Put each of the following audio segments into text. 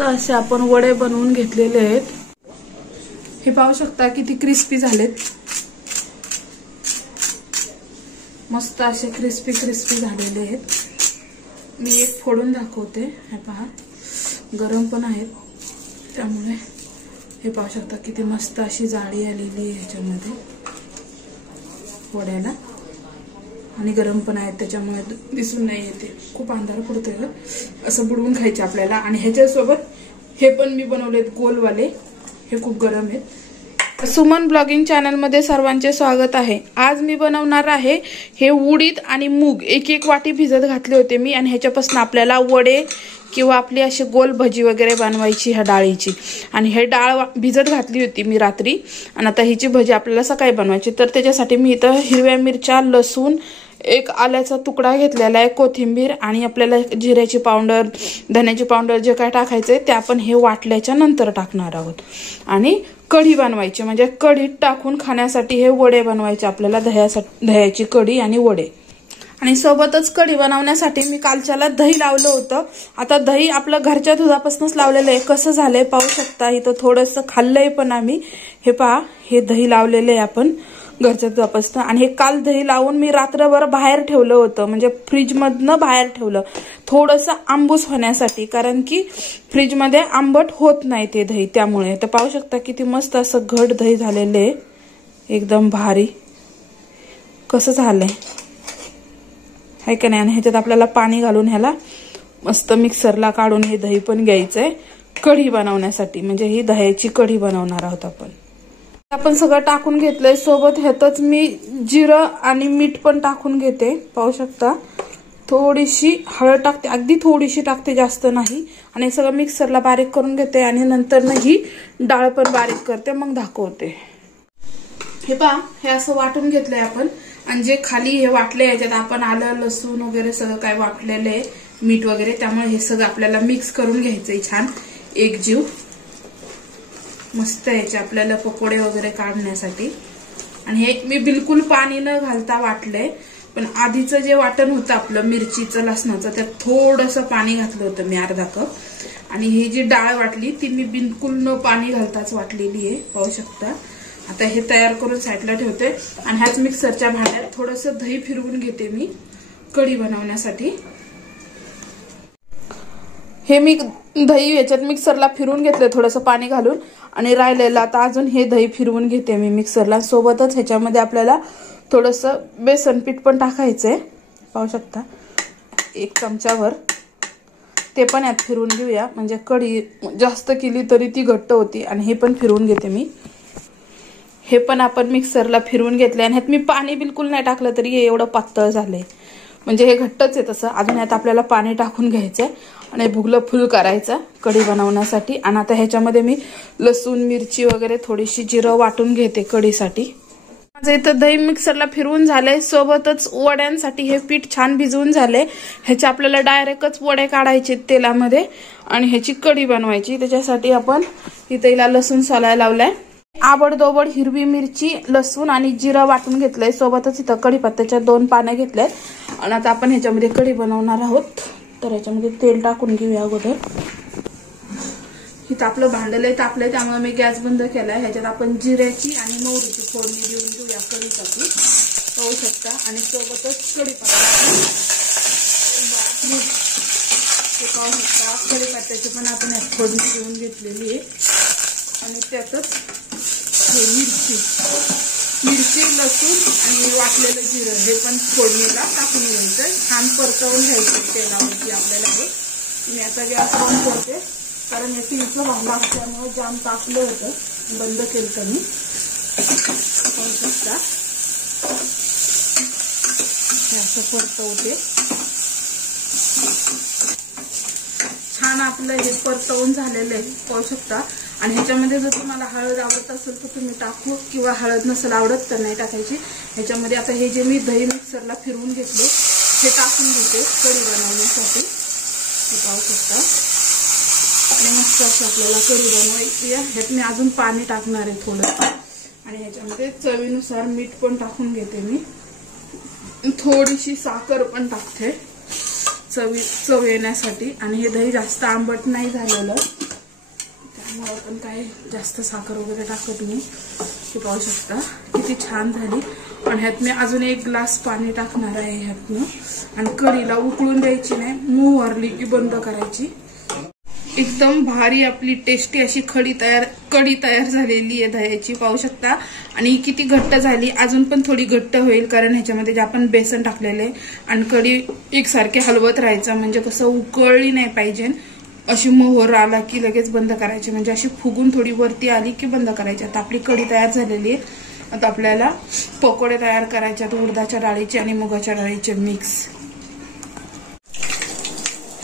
मस्त असे आपण वडे बनवून घेतलेले आहेत। हे पाहू शकता किती क्रिस्पी झालेत, मस्त असे क्रिस्पी क्रिस्पी झालेले आहेत। मी एक फोडून दाखवते। हे पहा गरम पण आहेत, त्यामुळे हे पाहू शकता किती मस्त अशी जाडी आलेली आहे ह्याच्यामध्ये वड्याला, आणि गरम पण आहेत त्याच्यामुळे दिसून नाही येते। खूप अंधार पडतोय, असं बुडवून खायचे आपल्याला। आणि ह्याच्यासोबत हे पण मी बनवलेत गोलवाले, हे खूप गरम आहेत। सुमन ब्लॉगिंग चॅनल मध्ये सर्वांचे स्वागत आहे। आज मी बनवणार आहे हे उडीद आणि मूग एक वाटी भिजत घातले होते मी, आणि ह्याच्यापासून आपल्याला वडे किंवा आपली अशी गोल भजी वगैरे बनवायची ह्या डाळीची। आणि हे डाळ भिजत घातली होती मी रात्री, आणि आता हिची भजी आपल्याला सकाळी बनवायची। तर त्याच्यासाठी मी इथं हिरव्या मिरच्या, लसूण, एक आल्याचा तुकडा घेतलेला आहे, कोथिंबीर, आणि आपल्याला जिऱ्याची पावडर, धन्याची पावडर जे काय टाकायचंय ते आपण हे वाटल्याच्या नंतर टाकणार आहोत। आणि कढी बनवायची, म्हणजे कढीत टाकून खाण्यासाठी हे वडे बनवायचे आपल्याला, दह्याची कढी आणि वडे। आणि सोबतच कढी बनवण्यासाठी मी कालच्याला दही लावलं होतं। आता दही आपलं घरच्या दुधापासूनच लावलेलं आहे। कसं झालंय पाहू शकता, इथं थोडंसं खाल्लंय पण आम्ही। हे पहा, हे दही लावलेलं आहे आपण घरच्या दुधापासून। आणि हे काल दही लावून मी रात्रभर बाहेर ठेवलं होतं, म्हणजे फ्रीज मधनं बाहेर ठेवलं थोडंसं आंबूस होण्यासाठी, कारण की फ्रीज मध्ये आंबट होत नाही ते दही, त्यामुळे। तर पाहू शकता किती मस्त असं घट दही झालेलं आहे, एकदम भारी कसं झालंय है का नाही। आणि ह्याच्यात आपल्याला पाणी घालून ह्याला मस्त मिक्सरला काढून हे दही पण घ्यायचंय कढी बनवण्यासाठी, म्हणजे ही दह्याची कढी बनवणार आहोत आपण सगळं टाकून घेतलंय। सोबत ह्यातच मी जिरं आणि मीठ पण टाकून घेते। पाहू शकता थोडीशी हळद टाकते, अगदी थोडीशी टाकते, जास्त नाही। आणि सगळं मिक्सरला बारीक करून घेते, आणि नंतर ना ही डाळ पण बारीक करते, मग दाखवते। हे पहा, हे असं वाटून घेतलंय आपण, आणि जे खाली हे वाटले याच्यात आपण आलं, लसूण वगैरे सगळं काय वाटलेलं आहे, मीठ वगैरे, त्यामुळे हे सगळं आपल्याला मिक्स करून घ्यायचंय छान एकजीव। मस्त याचे आपल्याला पकोडे वगैरे काढण्यासाठी। आणि हे मी बिलकुल पाणी न घालता वाटलंय, पण आधीचं जे वाटण होतं आपलं मिरचीचं, लसणाचं, त्यात थोडंसं पाणी घातलं होतं मी, अर्धा कप। आणि ही जी डाळ वाटली ती मी बिलकुल न पाणी घालताच वाटलेली आहे, पाहू शकता। आता हे तयार करून साईडला ठेवते, आणि ह्याच मिक्सरच्या भांड्यात थोडंसं दही फिरवून घेते मी कढी बनवण्यासाठी। हे मी दही याच्यात मिक्सरला फिरवून घेतले थोडंसं पाणी घालून, आणि राहिलेलं आता अजून हे दही फिरवून घेते मी मिक्सरला। सोबतच ह्याच्यामध्ये आपल्याला थोडंसं बेसन पीठ पण टाकायचंय, पाहू शकता 1 चमचाभर, ते पण यात फिरवून घेऊया, म्हणजे कढी जास्त केली तरी ती घट्ट होती। आणि हे पण फिरवून घेते मी, हे पण आपण मिक्सरला फिरवून घेतले। आणि ह्यात मी पाणी बिलकुल नाही टाकलं तरी हे एवढं पातळ झालंय, म्हणजे हे घट्टच आहे तसं। अजून यात आपल्याला पाणी टाकून घ्यायचंय आणि भुगलं फुल करायचं कढी बनवण्यासाठी। आणि आता ह्याच्यामध्ये मी लसूण, मिरची वगैरे, थोडीशी जिरं वाटून घेते कढीसाठी। माझं इथं दही मिक्सरला फिरवून झालंय। सोबतच वड्यांसाठी हे पीठ छान भिजवून झालंय, ह्याचे आपल्याला डायरेक्टच वडे काढायचे तेलामध्ये आणि ह्याची कढी बनवायची। त्याच्यासाठी आपण इथं हिला लसूण सोलायला लावलाय, आबडदोबड हिरवी मिरची, लसूण आणि जिरं वाटून घेतलंय। सोबतच इथं कढीपत्त्याच्या 2 पानं घेतल्यात, आणि आता आपण ह्याच्यामध्ये कढी बनवणार आहोत। तर ह्याच्यामध्ये तेल टाकून घेऊया अगोदर। इथं आपलं भांडलंय तापलंय, त्यामुळे मी गॅस बंद केलाय। ह्याच्यात आपण जिऱ्याची आणि मोहरीची फोडणी देऊन घेऊया कढीसाठी, पाहू शकता। आणि सोबतच कढीपत्ता, पाहू शकता कढीपत्त्याची पण आपण यात फोडणी देऊन घेतलेली आहे। आणि त्यातच हे मिरची, लसूण आणि वाटलेलं जिरं हे पण फोडणीला टाकून घ्यायचं, छान परतवून घ्यायचं तेलावरती आपल्याला हे। मी आता गॅस बंद करते, कारण या स्टीलचं भांडं असल्यामुळे जाम तापलं होतं, बंद केलं मी, पाहू शकता। हे असं परतवते छान, आपलं हे परतवून झालेलं आहे, पाहू शकता। आणि ह्याच्यामध्ये जर तुम्हाला हळद आवडत असेल तर तुम्ही टाकू, किंवा हळद नसेल आवडत तर नाही टाकायची। ह्याच्यामध्ये आता हे जे मी दही मिक्सरला फिरवून घेतले हे टाकून घेते कढी बनवण्यासाठी, हे पाहू शकता। आणि मस्त असं आपल्याला कढी बनवायची आहे। ह्यात मी अजून पाणी टाकणार आहे थोडं, आणि ह्याच्यामध्ये चवीनुसार मीठ पण टाकून घेते मी, थोडीशी साखर पण टाकते चव येण्यासाठी। आणि हे दही जास्त आंबट नाही झालेलं, त्यामुळे पण काय जास्त साखर वगैरे टाकत नाही. हे पाहू शकता किती छान झाली. आणि ह्यात मी अजून 1 ग्लास पाणी टाकणार आहे ह्यातनं. आणि कढीला उकळून द्यायची नाही, मऊ वारली की बंद करायची. एकदम भारी आपली टेस्टी अशी कढी तयार झालेली आहे दह्याची, पाहू शकता. आणि किती घट्ट झाली, अजून पण थोडी घट्ट होईल कारण ह्याच्यामध्ये जे आपण बेसन टाकलेले. आणि कढी एकसारखे हलवत राहायचं, म्हणजे कसं उकळली नाही पाहिजे. अशी मोहर आला की लगेच बंद करायची, म्हणजे अशी फुगून थोडी वरती आली की बंद करायची. आता आपली कढी तयार झालेली आहे. आता आपल्याला पकोडे तयार करायचे आहेत, उडदाच्या डाळीचे आणि मुगाच्या डाळीचे मिक्स.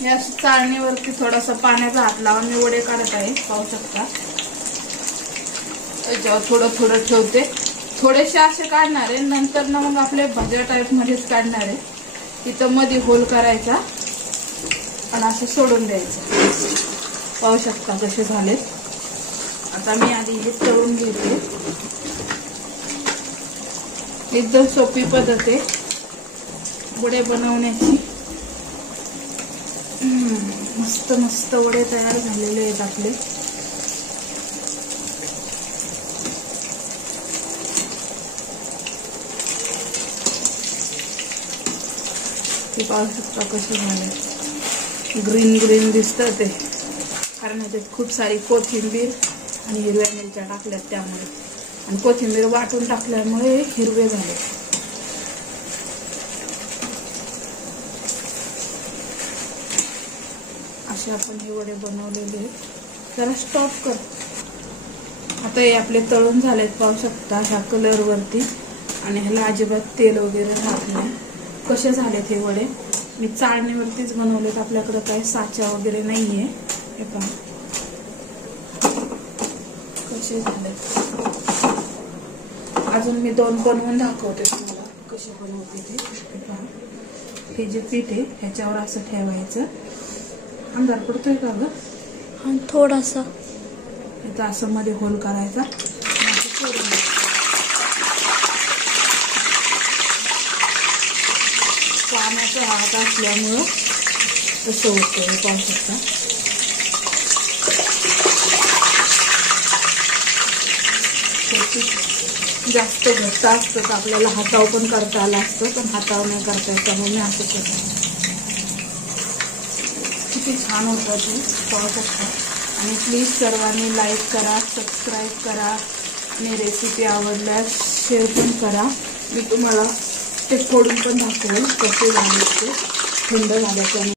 या चाळणीवरती थोडासा पाण्याचा हात लावून मी वडे काढत आहे, पाहू शकता. याच्यावर थोडं थोडं ठेवते. थोडेसे असे काढणार आहे, नंतर ना मग आपले भज्या टाईप मध्येच काढणार आहे. इथं मध्ये होल करायचा आणि असं सोडून द्यायचं. पाहू शकता कसे झाले. आता मी आधी हे तळून घेते. एकदम सोपी पद्धत आहे वडे बनवण्याची. मस्त मस्त वडे तयार झालेले आहेत आपले. ते पाहू शकता कसे झाले. ग्रीन ग्रीन दिसतं ते, कारण ह्याच्यात खूप सारी कोथिंबीर आणि हिरव्या मिरच्या टाकल्यात त्यामुळे. आणि कोथिंबीर वाटून टाकल्यामुळे हिरवे झाले. असे आपण हे वडे बनवलेले आहेत. जरा स्टॉप कर. आता हे आपले तळून झालेत, पाहू शकता ह्या कलर वरती. आणि ह्याला अजिबात तेल वगैरे राहत नाही. कसे झालेत हे वडे. मी चाळणीवरतीच बनवलेत, आपल्याकडे काही साचा वगैरे नाहीये. हे पहा कसे झालेत. अजून मी 2 बनवून दाखवते तुम्हाला कसे बनवते ते. हे पहा, हे जे पीठ आहे ह्याच्यावर असं ठेवायचं. अंधार पडतोय का ग? हा थोडासा. इथं असं मध्ये होल करायचा. पाण्याचा हात असल्यामुळं असं होतं, पाहू शकता. जास्त घट्ट असतं तर आपल्याला हातावर पण करता आलं असतं, पण हातावर नाही करता येत, त्यामुळे मी असं करते. किती छान होतं ते, पाहू शकता. आणि प्लीज सर्वांनी लाईक करा, सबस्क्राईब करा आणि रेसिपी आवडल्यास शेअर पण करा. मी तुम्हाला ते फोडून पण दाखवेल कसे झाले ते थंड झाल्याच्याने.